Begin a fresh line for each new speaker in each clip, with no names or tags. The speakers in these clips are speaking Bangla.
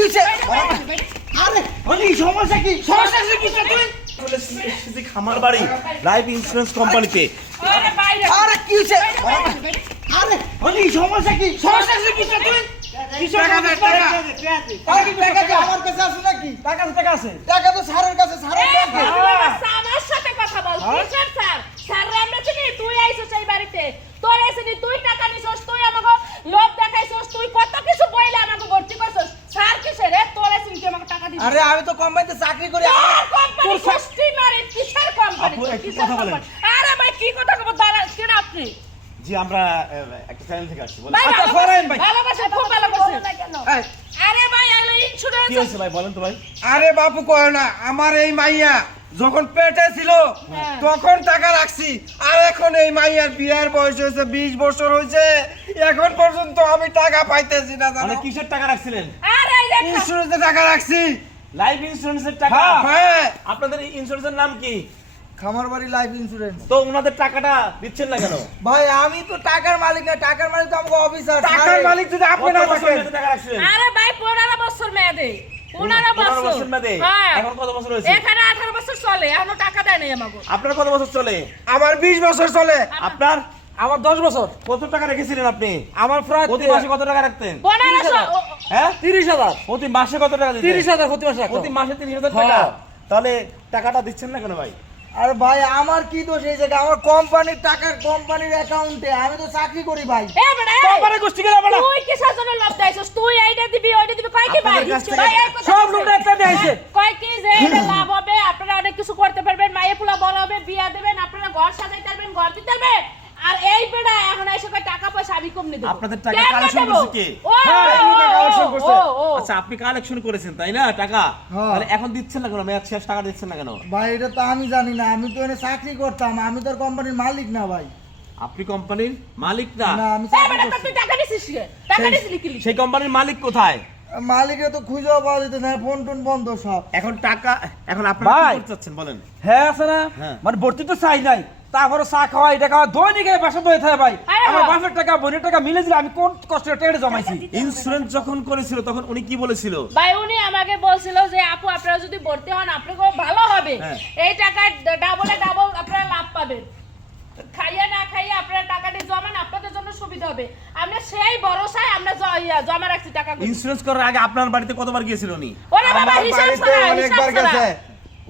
হয়েছে আরে সমস্যা কি? সমস্যা কি তুই
এসেছি খামার বাড়ি লাইফ ইন্স্যুরেন্স কোম্পানিতে।
আরে
কি হয়েছে? আরে আরে সমস্যা কি? সমস্যা কি তুই আমার কাছে আছে নাকি? টাকা টাকা আছে। টাকা তো স্যারের কাছে স্যারের কাছে।
আমার সাথে কথা বল কিসের স্যার স্যার রে আমরা চিনি তুই আইছস এই বাড়িতে তোর এসেনি তুই টাকা নিছস তুই আমাকে লোভ দেখাইছস তুই কত কিছু বইলে আমাকে ভর্তি করছস স্যার কিসের রে তোর এসেনি
আরে আমি তো কোম্পানিতে চাকরি করি।
কোম্পানি মারে কিসের কোম্পানি
আপু, একটু
কিসের
কথা বলেন।
আরে ভাই কি কথা কব দাঁড়া কেন আপনি?
জি আমরা একটা চ্যানেল থেকে আসছি বলেন।
আচ্ছা, ভাই।
ভালোবাসে খুব ভালোবাসে। আরে ভাই এগুলো
কি
ইন্স্যুরেন্স
হয়েছে ভাই বলেন তো ভাই।
আরে বাপু কয় না আমার এই মাইয়া যখন পেটে ছিল
হ্যাঁ।
তখন টাকা রাখছি। আর এখন এই মাইয়ার বিয়ার বয়স হয়েছে বিশ বছর হয়েছে। এখন পর্যন্ত আমি টাকা পাইতেছি না
মানে কিসের টাকা রাখছিলেন?
আরে এই দেখ
ইন্স্যুরেন্সে টাকা রাখছি।
লাইফ ইন্স্যুরেন্সের টাকা?
হ্যাঁ
আপনাদের ইন্স্যুরেন্সের নাম কি?
খামার বাড়ি লাইফ ইন্স্যুরেন্স
তো ওনাদের টাকাটা দিচ্ছেন না কেন?
ভাই আমি তো টাকার মালিক না টাকার মালিক তো আমাকে অফিসার
টাকার মালিক যদি আপনি না থাকেন?
আরে ভাই পনেরো বছর মেয়াদে। পনেরো
পনেরো
বছর।
বছর মেয়াদে?
হ্যাঁ।
এখন কত বছর হয়েছে?
এখানে আঠারো বছর চলে এখনও টাকা দেয় নাই আমাকে।
আপনার কত বছর চলে?
আমার বিশ বছর চলে।
আপনার
আমার দশ বছর।
কত টাকা রেখেছিলেন আপনি?
আমার প্রায়
প্রতি মাসে কত টাকা রাখতেন? হ্যাঁ?
তিরিশ হাজার।
প্রতি মাসে কত টাকা দিতেন?
তিরিশ হাজার প্রতি মাসে
প্রতি মাসে তিরিশ হাজার টাকা?
হ্যাঁ।
তাহলে টাকাটা দিচ্ছেন না কেন ভাই?
আরে ভাই আমার কি দোষ এই জায়গায়? আমার কোম্পানির টাকার কোম্পানির অ্যাকাউন্টে আমি তো চাকরি করি ভাই।
এ বেটা,
কোম্পানি গোষ্ঠী গেলে বেটা।
তুই কিসের জন্য লাভ দিয়েছিস তুই এইটা দিবি ওইটা দিবি। কয় কি ভাই? ভাই,
সব লোক একটা দিয়েছে
কয় কি যে এটা লাভ হবে আপনারা অনেক কিছু করতে পারবেন। মায়ে পোলা বড় হবে বিয়া দেবেন আপনারা ঘর সাজাইতে পারবেন ঘর দিতে পারবেন। আর এই বেটা এখন এসে টাকা পয়সা আমি কম দেবো?
আপনাদের টাকা করছে কে?
ও,
হ্যাঁ, করছে।
আচ্ছা আপনি কালেকশন করেছেন তাই না? টাকা?
হ্যাঁ।
তাহলে এখন দিচ্ছেন না কেন? মেয়াদ শেষ টাকা দিচ্ছেন না কেন?
ভাই এটা তো আমি জানি না। আমি তো এনে চাকরি করতাম। আমি তো কোম্পানির মালিক না ভাই।
আপনি কোম্পানির মালিক না?
না আমি চাকরি
টাকা দিছিস কে? টাকা
সেই- কোম্পানির মালিক কোথায়?
মালিকের তো খুঁজেও পাওয়া যেত না ফোন টোন বন্ধ সব।
এখন টাকা এখন আপনারা
ভাই।
কি করতে চাচ্ছেন বলেন।
হ্যাঁ আছে না।
হ্যাঁ।
মানে ভর্তি তো চাই নাই। তারপরে চা খাওয়া এটা খাওয়া দৈনিক এই বাসা দই থাকে ভাই। আমার। বাপের টাকা বোনের টাকা মিলে দিলে আমি কোন কষ্টে টেড়ে জমাইছি?
ইন্স্যুরেন্স যখন করেছিল তখন উনি কি বলেছিল?
ভাই উনি আমাকে বলছিল যে আপু আপনারা যদি ভর্তি হন আপনাকে ভালো হবে।
হ্যাঁ।
এই টাকা ডাবলে ডাবল আপনারা লাভ পাবেন। খাইয়া না খাইয়া আপনারা টাকাটি জমান আপনাদের জন্য সুবিধা হবে। আমরা সেই ভরসায় আমরা জমা রাখছি টাকা
ইন্স্যুরেন্স করার আগে আপনার বাড়িতে কতবার গিয়েছিল উনি?
ওরে বাবা হিসাব ছাড়া হিসাব
অনেকবার
ছাড়া
গেছে।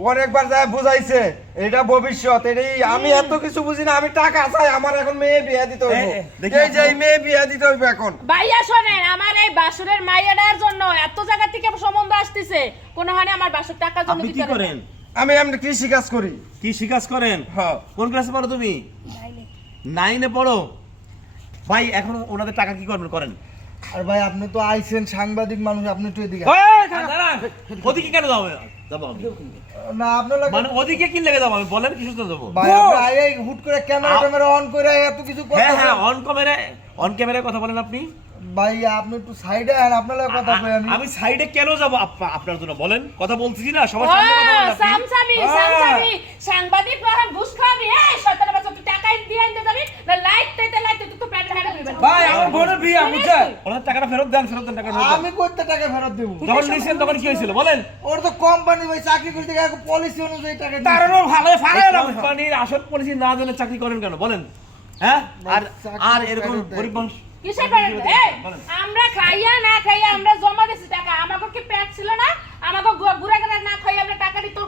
অনেকবার যায় বুঝাইছে এটা ভবিষ্যৎ এটাই আমি এত কিছু বুঝি না আমি টাকা চাই আমার এখন মেয়ে বিয়ে দিতে হইব। এই যে মেয়ে বিয়ে দিতে হইব এখন।
ভাইয়া শোনেন আমার এই বাসুরের মাইয়াটার জন্য এত জায়গা থেকে সম্বন্ধ আসতেছে কোনো হানে আমার বাসুর টাকার জন্য
কি করেন?
আমি এমনি কৃষি কাজ করি।
কি শিকাজ করেন?
হ্যাঁ।
কোন ক্লাসে পড়ো তুমি? নাইনে পড়ো? ভাই এখন ওনাদের টাকা কি করবেন? করেন।
আর ভাই আপনি তো আইছেন সাংবাদিক মানুষ আপনি একটু এদিকে
ওদিকে কেন যাব? যাব আমি?
না আপনার লাগে
মানে ওদিকে কি লেগে যাব আমি? বলেন কিছু তো যাব
ভাই আপনি আই আই হুট করে ক্যামেরা ট্যামেরা অন করে এত কিছু
হ্যাঁ হ্যাঁ অন ক্যামেরায় অন ক্যামেরায় কথা বলেন আপনি।
ভাই আপনি একটু সাইডে আন আপনার কথা কই আমি।
আমি সাইডে কেন যাব আপ- আপনার জন্য? বলেন কথা বলছি না? সবার সামনে কথা বলেন
সামসামি, সামসামি, সাংবাদিক প্রধান ঘুষ খাওয়াবি, এই শয়তানের বাচ্চা, তুই টাকা দিয়ে আনতে যাবি, না লাইট টাইটে লাইটে তুই তো প্যান্ট হাইরা দিবি।
ভাই আমার বোনের বিয়ে বুঝছেন
ওনার টাকাটা ফেরত দেন ফেরত দেন টাকা
আমি কইতে টাকা ফেরত দেব?
যখন নিয়েছেন তখন কি হয়েছিল বলেন।
ওর তো কোম্পানি ভাই চাকরি করতে গেলে পলিসি অনুযায়ী টাকা দিই।
তারও ভালো ফারে কোম্পানির আসল পলিসি না জেনে চাকরি করেন কেন বলেন। হ্যাঁ? আর আর এরকম গরিব মানুষ
কিসের প্যান্ট? এই,
বলেন।
আমরা খাইয়া না খাইয়া আমরা জমা দিছি টাকা। আমাকে কি ছিল না? আমাকে গুড়া গেলা না খাইয়া আমরা তোর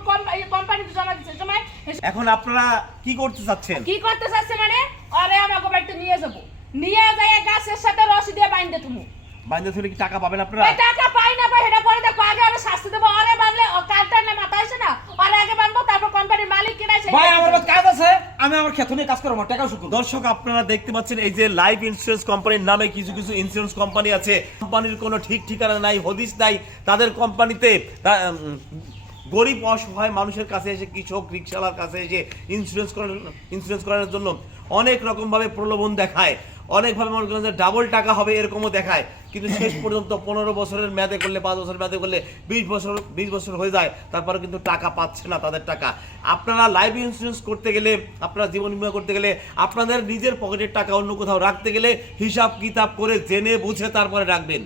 কোম্পানিতে জমা দিছি। জমা
এখন আপনারা কি করতে চাচ্ছেন?
কি করতে চাচ্ছে মানে? আরে আমাকে বাড়িতে নিয়ে যাব। নিয়ে যায় গাছের সাথে রশি দিয়ে বাইন্দে তুমি।
বাইন্দে ধরে কি টাকা পাবেন আপনারা?
ওই টাকা পাই না পাই সেটা পরে দেখো আগে আরও শাস্তি দেবো আরে বানলে ও কারটার না মাথা আসে না আরে আগে বানবো তারপর কোম্পানির মালিক কিনা সেই
ভাই আমার কাজ আছে আমি আমার ক্ষেত নিয়ে কাজ করব আমার টাকা শুকুর
দর্শক আপনারা দেখতে পাচ্ছেন এই যে লাইফ ইন্স্যুরেন্স কোম্পানির নামে কিছু কিছু ইন্স্যুরেন্স কোম্পানি আছে। কোম্পানির কোনো ঠিক ঠিকানা নাই হদিস নাই তাদের কোম্পানিতে গরিব অসহায় মানুষের কাছে এসে কৃষক রিক্সাওয়ালার কাছে এসে ইন্স্যুরেন্স করার ইন্স্যুরেন্স করানোর জন্য অনেক রকমভাবে প্রলোভন দেখায়। অনেকভাবে মনে করেন যে ডাবল টাকা হবে এরকমও দেখায়। কিন্তু শেষ পর্যন্ত পনেরো বছরের মেয়াদে করলে, পাঁচ বছর মেয়াদে করলে বিশ বছর বিশ বছর হয়ে যায় তারপরে কিন্তু টাকা পাচ্ছে না তাদের টাকা। আপনারা লাইফ ইন্স্যুরেন্স করতে গেলে, আপনারা জীবন বিমা করতে গেলে, আপনাদের নিজের পকেটের টাকা অন্য কোথাও রাখতে গেলে হিসাব কিতাব করে জেনে বুঝে তারপরে রাখবেন।